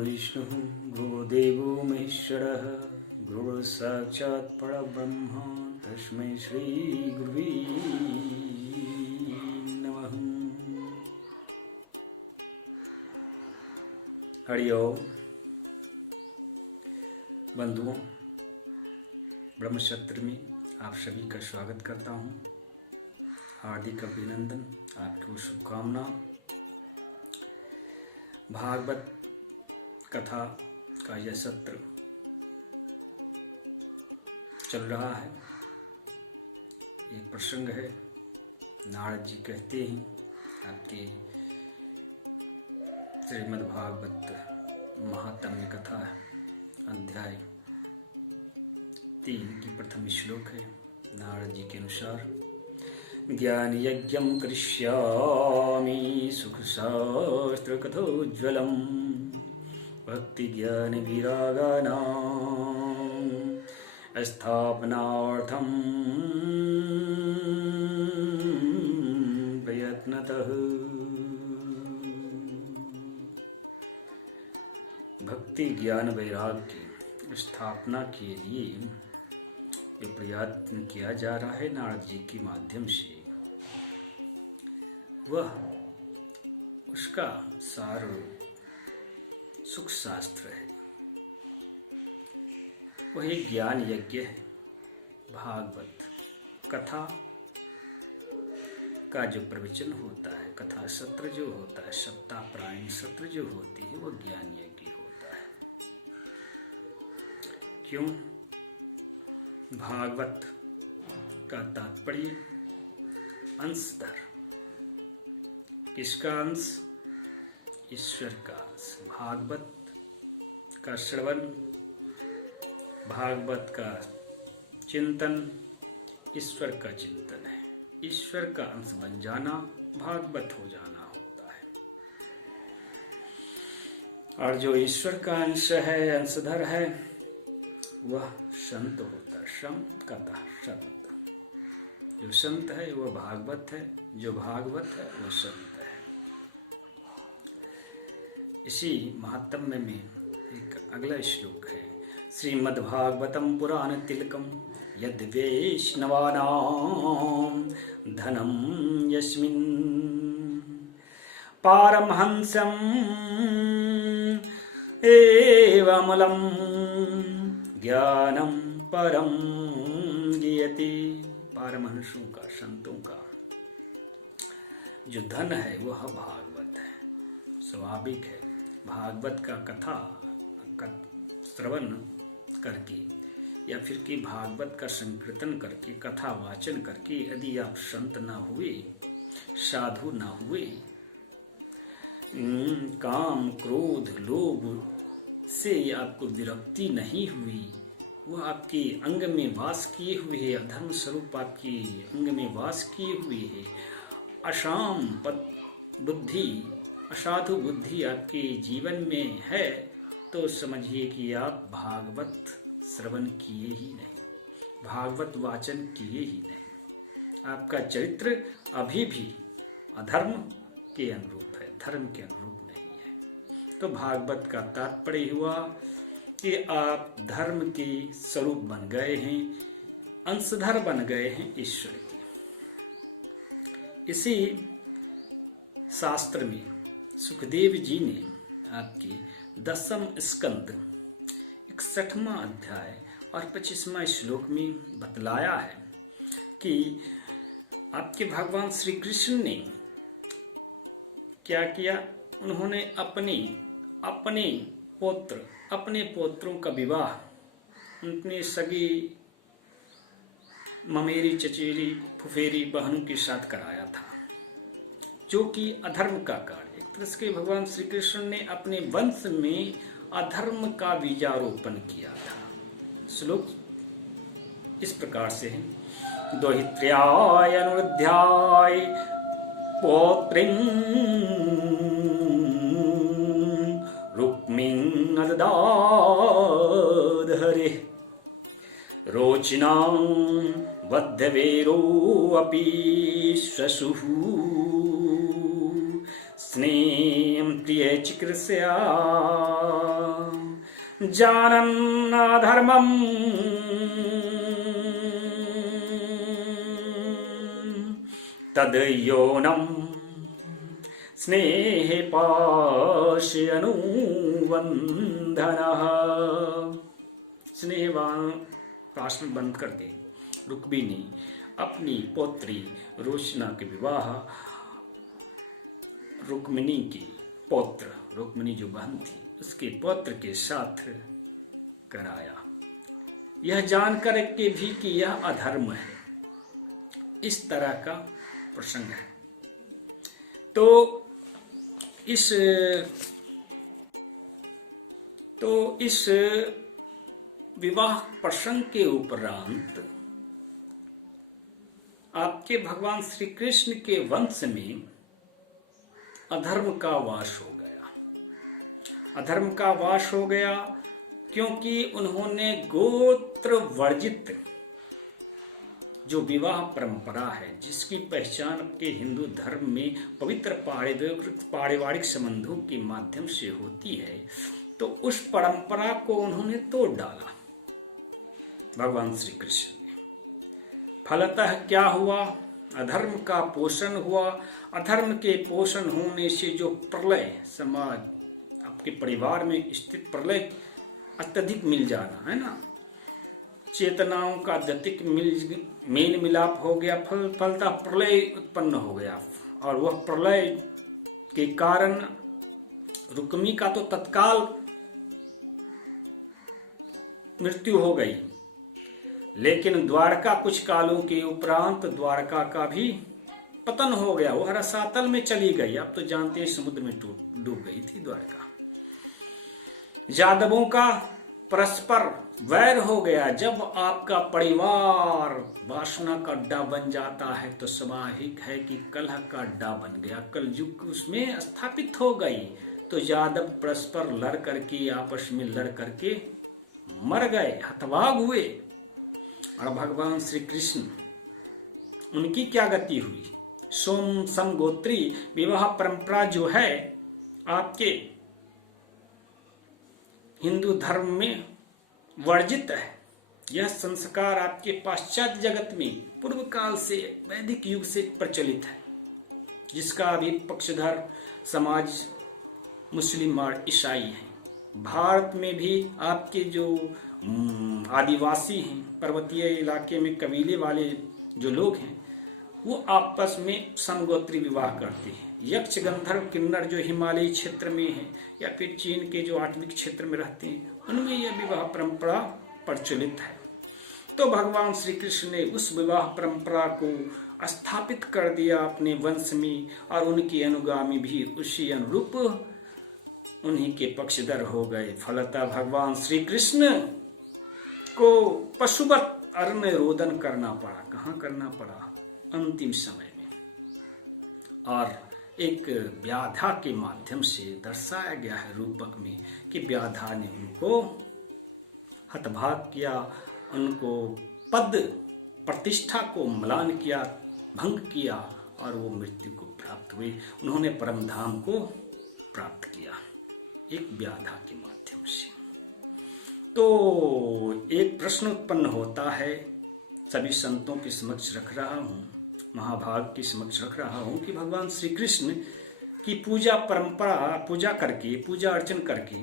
गुरुर्विष्णुः गुरुदेवो महेश्वरः गुरुः साक्षात् परब्रह्म तस्मै श्रीगुरुवे नमः। हरि ओम। बंधुओं, ब्रह्मक्षत्र में आप सभी का स्वागत करता हूँ। हार्दिक अभिनंदन, आपको शुभकामना। भागवत कथा का यह सत्र चल रहा है। एक प्रसंग है, नारद जी कहते हैं आपके श्रीमद् भागवत महात्म्य कथा अध्याय 3 की प्रथम श्लोक है। नारद जी के अनुसार, ज्ञान यज्ञं करिष्यामि सुख शास्त्र कथोज्ज्वलम् भक्ति ज्ञान विरागानां स्थापनार्थं प्रयत्नतः। भक्ति ज्ञान वैराग्य स्थापना के लिए ये प्रयत्न किया जा रहा है नारद जी के माध्यम से। वह उसका सार सुख शास्त्र है, वही ज्ञान यज्ञ है। भागवत कथा का जो प्रवचन होता है, कथा सत्र जो होता है, सप्ताहप्रायण सत्र जो होती है, वो ज्ञान यज्ञ होता है। क्यों? भागवत का तात्पर्य अंशधर। किसका अंश? ईश्वर का अंश। भागवत का श्रवण, भागवत का चिंतन ईश्वर का चिंतन है। ईश्वर का अंश बन जाना भागवत हो जाना होता है। और जो ईश्वर का अंश है, अंशधर है, वह संत होता है। संत कथा संत, जो संत है वह भागवत है, जो भागवत है वह संत है। इसी महात्म्य में एक अगला श्लोक है, श्रीमद्भागवतम पुराण तिलकम यद् वैष्णवानां धनम यस्मिन् पारमहंसं एवमलं ज्ञानम परम गीयते। पारमहंसों का, संतों का जो धन है वह भागवत है। स्वाभाविक है, भागवत का कथा श्रवण करके या फिर कि भागवत का संकीर्तन करके, कथा वाचन करके यदि आप संत ना हुए, साधु ना हुए, काम क्रोध लोभ से आपको विरक्ति नहीं हुई, वह आपके अंग में वास किए हुए है, अधर्म स्वरूप आपके अंग में वास किए हुए है, अशाम बुद्धि, असाधु बुद्धि आपके जीवन में है, तो समझिए कि आप भागवत श्रवण किए ही नहीं, भागवत वाचन किए ही नहीं। आपका चरित्र अभी भी अधर्म के अनुरूप है, धर्म के अनुरूप नहीं है। तो भागवत का तात्पर्य हुआ कि आप धर्म के स्वरूप बन गए हैं, अंशधर बन गए हैं ईश्वर के। इसी शास्त्र में सुखदेव जी ने आपके 10वें स्कंद 61वां अध्याय और 25वां श्लोक में बतलाया है कि आपके भगवान श्री कृष्ण ने क्या किया। उन्होंने अपने पोत्रों का विवाह अपनी सगी ममेरी चचेरी फुफेरी बहनों के साथ कराया था, जो कि अधर्म का कार्य। एक तरह से भगवान श्री कृष्ण ने अपने वंश में अधर्म का बीजारोपण किया था। श्लोक इस प्रकार से है, दोहित्र्याय अनुरुध्याय पौत्रीं रुक्मिं अददाद हरे रोचिनां बद्धवेरो अपि श्वशुः स्नेहं प्रिय चिकीर्ष्या जानन् अधर्मम् तद् योनं स्नेहे पाशयनुबन्धनः। स्नेहवान पास में बंद करके रुक्मिणी अपनी पौत्री रोशना के विवाह रुक्मिणी की पौत्र, रुक्मिणी जो बहन थी उसके पौत्र के साथ कराया, यह जानकर के भी कि यह अधर्म है। इस तरह का प्रसंग है। तो इस विवाह प्रसंग के उपरांत आपके भगवान श्री कृष्ण के वंश में अधर्म का वास हो गया। अधर्म का वास हो गया क्योंकि उन्होंने गोत्र वर्जित जो विवाह परंपरा है, जिसकी पहचान के हिंदू धर्म में पवित्र पारिवारिक संबंधों के माध्यम से होती है, तो उस परंपरा को उन्होंने तोड़ डाला भगवान श्री कृष्ण ने। फलतः क्या हुआ? अधर्म का पोषण हुआ। अधर्म के पोषण होने से जो प्रलय, समाज, आपके परिवार में स्थित प्रलय अत्यधिक मिल जाना है ना, चेतनाओं का गतिक मेल मिलाप हो गया, फलतः प्रलय उत्पन्न हो गया। और वह प्रलय के कारण रुक्मी का तो तत्काल मृत्यु हो गई, लेकिन द्वारका कुछ कालों के उपरांत द्वारका का भी पतन हो गया। वह रसातल में चली गई। आप तो जानते हैं समुद्र में डूब गई थी द्वारका। यादवों का परस्पर वैर हो गया। जब आपका परिवार वासना का अड्डा बन जाता है तो स्वाभाविक है कि कलह का अड्डा बन गया, कलयुग उसमें स्थापित हो गई। तो यादव परस्पर लड़ करके, आपस में लड़ करके मर गए, हतभाग हुए। और भगवान श्री कृष्ण, उनकी क्या गति हुई? सोम समगोत्री विवाह परंपरा जो है आपके हिंदू धर्म में वर्जित है। यह संस्कार आपके पाश्चात्य जगत में पूर्व काल से, वैदिक युग से प्रचलित है, जिसका अभी पक्षधर समाज मुस्लिम और ईसाई है। भारत में भी आपके जो आदिवासी हैं, पर्वतीय इलाके में कबीले वाले जो लोग हैं, वो आपस में समगोत्री विवाह करते हैं। यक्ष, गंधर्व, किन्नर जो हिमालयी क्षेत्र में है या फिर चीन के जो आत्मिक क्षेत्र में रहते हैं, उनमें यह विवाह परंपरा प्रचलित है। तो भगवान श्री कृष्ण ने उस विवाह परंपरा को स्थापित कर दिया अपने वंश में, और उनके अनुगामी भी उसी अनुरूप उन्हीं के पक्षधर हो गए। फलतः भगवान श्री कृष्ण को पशुवत अरण्य रोदन करना पड़ा। कहाँ करना पड़ा? अंतिम समय में। और एक व्याधा के माध्यम से दर्शाया गया है रूपक में कि व्याधा ने उनको हतभाग किया, उनको पद प्रतिष्ठा को म्लान किया, भंग किया, और वो मृत्यु को प्राप्त हुए। उन्होंने परम धाम को प्राप्त किया एक व्याधा के माध्यम से। तो एक प्रश्न उत्पन्न होता है, सभी संतों के समक्ष रख रहा हूँ, महाभाग के समक्ष रख रहा हूँ कि भगवान श्री कृष्ण की पूजा परंपरा, पूजा करके, पूजा अर्चन करके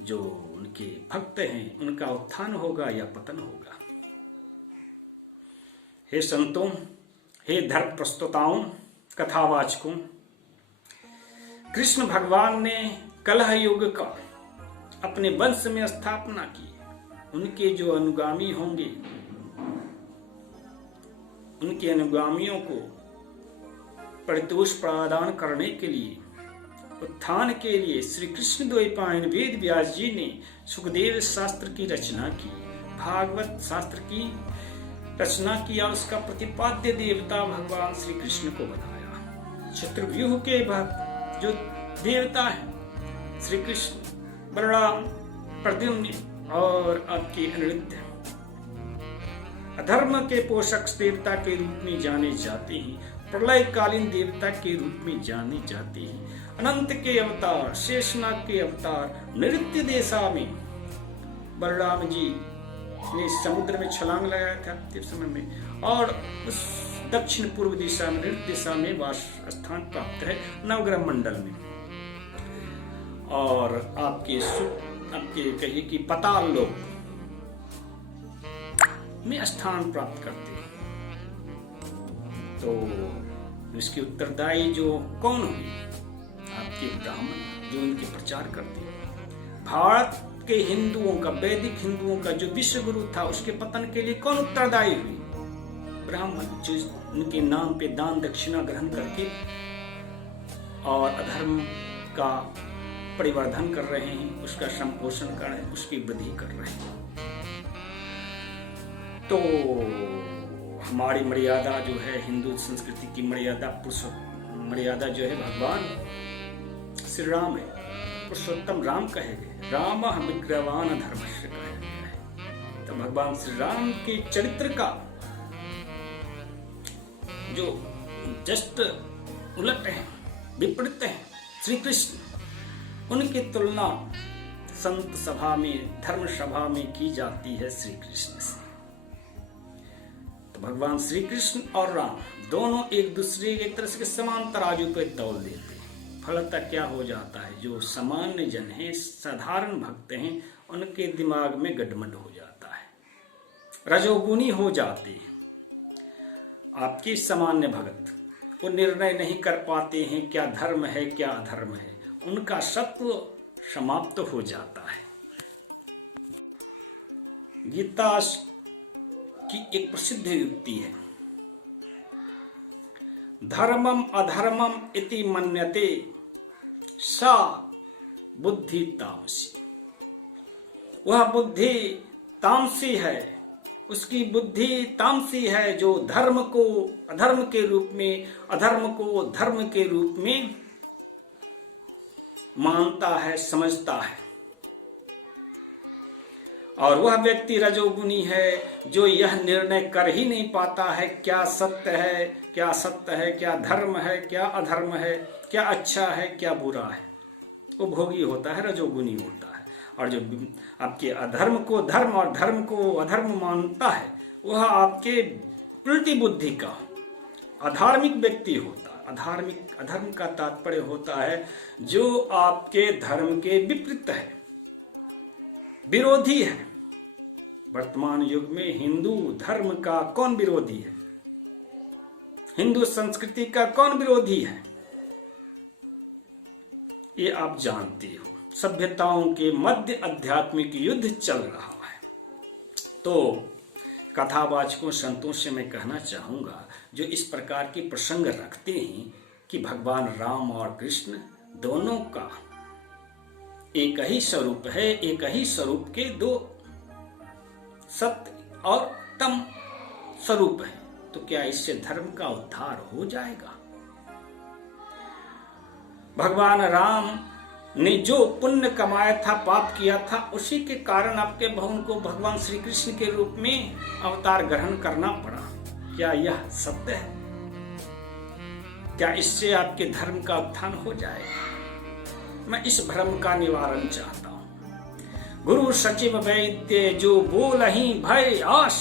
जो उनके भक्त हैं, उनका उत्थान होगा या पतन होगा। हे संतों, हे धर्म प्रस्तुताओं, कथावाचकों, कृष्ण भगवान ने कलह युग का अपने वंश में स्थापना की। उनके जो अनुगामी होंगे, उनके अनुगामियों को परितोष प्रदान करने के लिए, उत्थान के लिए श्री कृष्ण द्वैपायन वेद व्यास जी ने सुखदेव शास्त्र की रचना की, भागवत शास्त्र की रचना किया। उसका प्रतिपाद्य देवता भगवान श्री कृष्ण को बनाया। चतुर्व्यूह के जो देवता है श्री कृष्ण, बलराम, प्रद्युम्न और आपके अनिरुद्ध, अधर्म के पोषक देवता के रूप में जाने जाते हैं। प्रलयकालीन देवता के रूप में जाने जाते हैं। अनंत के अवतार, शेषनाग के अवतार, नृत्य दिशा में बलराम जी ने समुद्र में छलांग लगाया था अंतिम समय में, और उस दक्षिण पूर्व दिशा में नृत्य दिशा में वास स्थान प्राप्त है नवग्रह मंडल में। और आपके कहिए कि पाताल लोक में स्थान प्राप्त करते हैं। तो इसके उत्तरदायी जो कौन हुए? आपके ब्राह्मण, जो इनके प्रचार करते हैं। भारत के हिंदुओं का, वैदिक हिंदुओं का जो विश्व गुरु था, उसके पतन के लिए कौन उत्तरदायी हुई? ब्राह्मण, जो उनके नाम पे दान दक्षिणा ग्रहण करके और अधर्म का परिवर्धन कर रहे हैं, उसका संपोषण कर रहे हैं, उसकी वृद्धि कर रहे हैं। तो हमारी मर्यादा जो है, हिंदू संस्कृति की मर्यादा, मर्यादा जो है भगवान श्री राम है, पुरुषोत्तम राम कहे गए। राम विग्रहवान धर्मस्य कहे गया है। तो भगवान श्री राम के चरित्र का जो जस्ट उलट है, विपरीत है श्री कृष्ण, उनकी तुलना संत सभा में, धर्म सभा में की जाती है श्री कृष्ण से। तो भगवान श्री कृष्ण और राम दोनों एक दूसरे एक तरह से समान तराजू पे तौल देते हैं। फलतः क्या हो जाता है, जो सामान्य जन हैं, साधारण भक्त हैं, उनके दिमाग में गड़बड़ हो जाता है, रजोगुनी हो जाते हैं। आपके सामान्य भक्त वो निर्णय नहीं कर पाते हैं क्या धर्म है क्या अधर्म है, उनका सत्व समाप्त हो जाता है। गीता की एक प्रसिद्ध युक्ति है, धर्मम अधर्मम इति मन्यते सा बुद्धि तामसी। वह बुद्धि तामसी है, उसकी बुद्धि तामसी है जो धर्म को अधर्म के रूप में, अधर्म को धर्म के रूप में मानता है, समझता है। और वह व्यक्ति रजोगुनी है जो यह निर्णय कर ही नहीं पाता है क्या सत्य है, क्या असत्य है, क्या धर्म है, क्या अधर्म है, क्या अच्छा है, क्या बुरा है। वो भोगी होता है, रजोगुनी होता है। और जो आपके अधर्म को धर्म और धर्म को अधर्म मानता है, वह आपके उल्टी बुद्धि का अधार्मिक व्यक्ति होता है। अधार्मिक, अधर्म का तात्पर्य होता है जो आपके धर्म के विपरीत है, विरोधी है। वर्तमान युग में हिंदू धर्म का कौन विरोधी है? हिंदू संस्कृति का कौन विरोधी है? ये आप जानते हो। सभ्यताओं के मध्य आध्यात्मिक युद्ध चल रहा है। तो कथावाचकों, संतों से मैं कहना चाहूंगा जो इस प्रकार के प्रसंग रखते हैं कि भगवान राम और कृष्ण दोनों का एक ही स्वरूप है, एक ही स्वरूप के दो सत्य और तम स्वरूप है, तो क्या इससे धर्म का उद्धार हो जाएगा? भगवान राम ने जो पुण्य कमाया था, पाप किया था, उसी के कारण आपके भवन को भगवान श्री कृष्ण के रूप में अवतार ग्रहण करना पड़ा। क्या यह सत्य है? क्या इससे आपके धर्म का उत्थान हो जाएगा? मैं इस भ्रम का निवारण चाहता हूं। गुरु सचिव वैद्य जो बोलहि भय आस,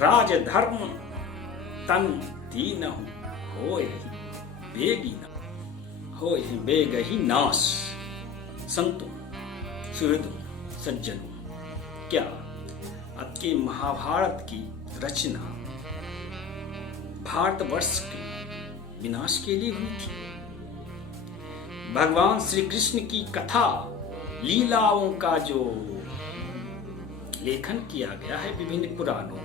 राज धर्म तन दीनहु होय बेगी न होय बेगहि नाश। संतों, सुहृदों, सज्जनों, क्या आपके महाभारत की रचना भारतवर्ष के विनाश के लिए हुई थी? भगवान श्री कृष्ण की कथा, लीलाओं का जो लेखन किया गया है विभिन्न पुराणों में,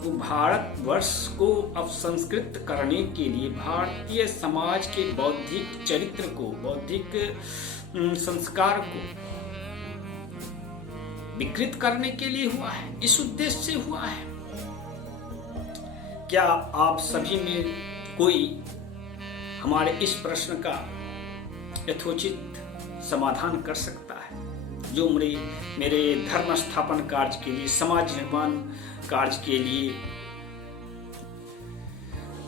वो भारतवर्ष को अपसंस्कृत करने के लिए, भारतीय समाज के बौद्धिक चरित्र को, बौद्धिक संस्कार को विकृत करने के लिए हुआ है, इस उद्देश्य से हुआ है। क्या आप सभी में कोई हमारे इस प्रश्न का यथोचित समाधान कर सकता है? जो मेरे धर्म स्थापन कार्य के लिए, समाज निर्माण कार्य के लिए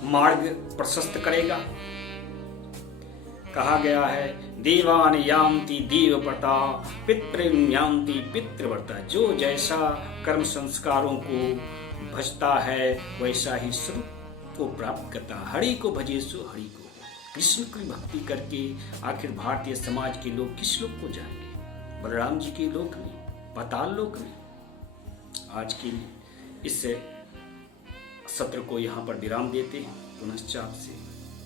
मार्ग प्रशस्त करेगा। कहा गया है देवान यान्ति देवव्रता पितृन यान्ति पितृव्रता। जो जैसा कर्म संस्कारों को भजता है वैसा ही स्वरूप को प्राप्त करता। हरि को भजे सो हरि को। कृष्ण की भक्ति करके आखिर भारतीय समाज के लोग किस लोक को जाएंगे? बलराम जी के लोक में, पाताल लोक में। आज के इस सत्र को यहाँ पर विराम देते हैं। पुनश्च आपसे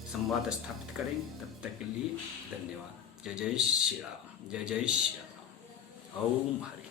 संवाद स्थापित करेंगे। तब तक के लिए धन्यवाद। जय जय श्री राम, जय जय श्री राम। ओम हरि।